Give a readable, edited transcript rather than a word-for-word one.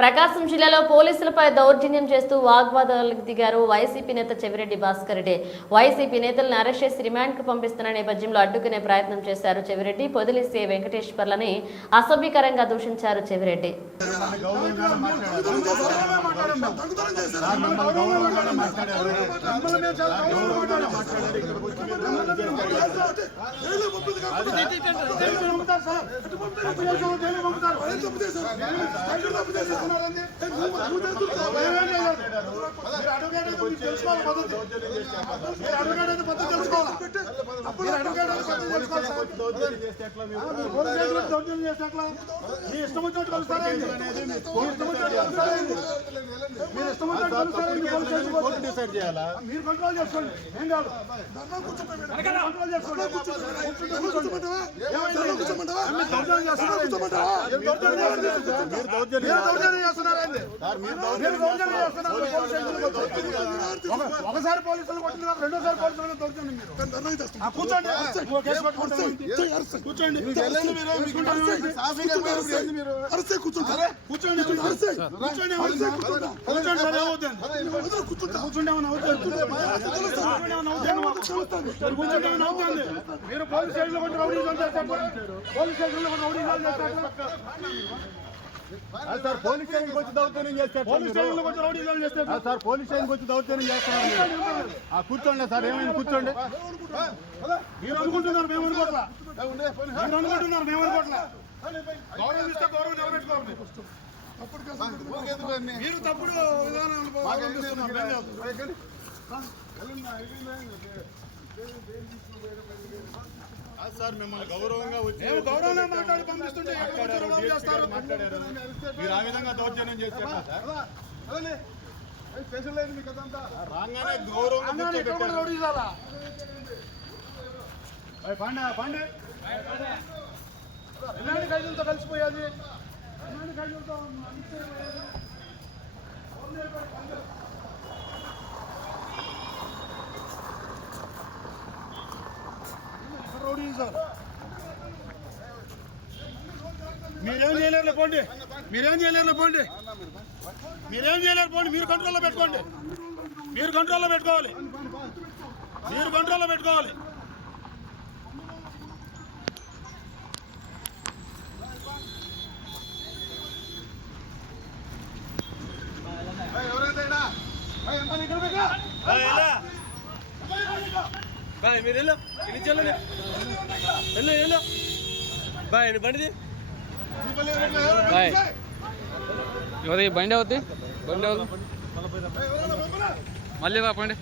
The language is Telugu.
ప్రకాశం జిల్లాలో పోలీసులపై దౌర్జన్యం చేస్తూ వాగ్వాదాలకు దిగారు వైసీపీ నేత చెవిరెడ్డి భాస్కర్ రెడ్డి. వైసీపీ నేతలను అరెస్ట్ చేసి రిమాండ్కు పంపిస్తున్న నేపథ్యంలో అడ్డుకునే ప్రయత్నం చేశారు చెవిరెడ్డి. పొదిలి సీఐ వెంకటేశ్వర్లని అసభ్యకరంగా దూషించారు చెవిరెడ్డి. ఒకసారి పోలీసులు కొట్టినారు, రెండోసారి పోలీసులు దొరికింది. మీరు పోలీస్ స్టేషన్లో కొట్టి రౌడీజం చేస్తారు. పోలీస్ స్టేషన్లో కొట్టి రౌడీజం చేస్తారు. సార్ పోలీస్ స్టేషన్కి వచ్చి దౌర్జన్యం చేస్తారు. పోలీస్ స్టేషన్లో కొట్టి రౌడీజం చేస్తారు. సార్ పోలీస్ స్టేషన్కి వచ్చి దౌర్జన్యం చేస్తున్నారు. కూర్చోండి సార్, ఏమైంది కూర్చోండి. మీరు అనుకుంటున్నారు మేము అనుకోవట్లా, మీరు అనుకుంటున్నారు మేము అనుకోవట్లా. గౌరవం ఇస్తే గౌరవం నిలబెట్టుకోవాలి. మీరు తప్పుడు విధానం సార్ మిమ్మల్ని గౌరవంగా వచ్చి గౌరవంగా మాట్లాడి పంపిస్తుంటే మీరు ఆ విధంగా దౌర్జన్యం చేస్తారు రాగానే గౌరవంగా పండే ఎలాంటి ఖైదీలతో కలిసిపోయేది, ఎలాంటి ఖైదీలతో మీరేం చేయలేరు పోండి, మీరేం చేయలేరు పోండి, మీరేం చేయలేరు పోండి. మీరు కంట్రోల్లో పెట్టుకోండి, మీరు కంట్రోల్లో పెట్టుకోవాలి, మీరు కంట్రోల్లో పెట్టుకోవాలి. బండి అవుద్ది, బండి అవుతుంది మళ్ళీ పండి.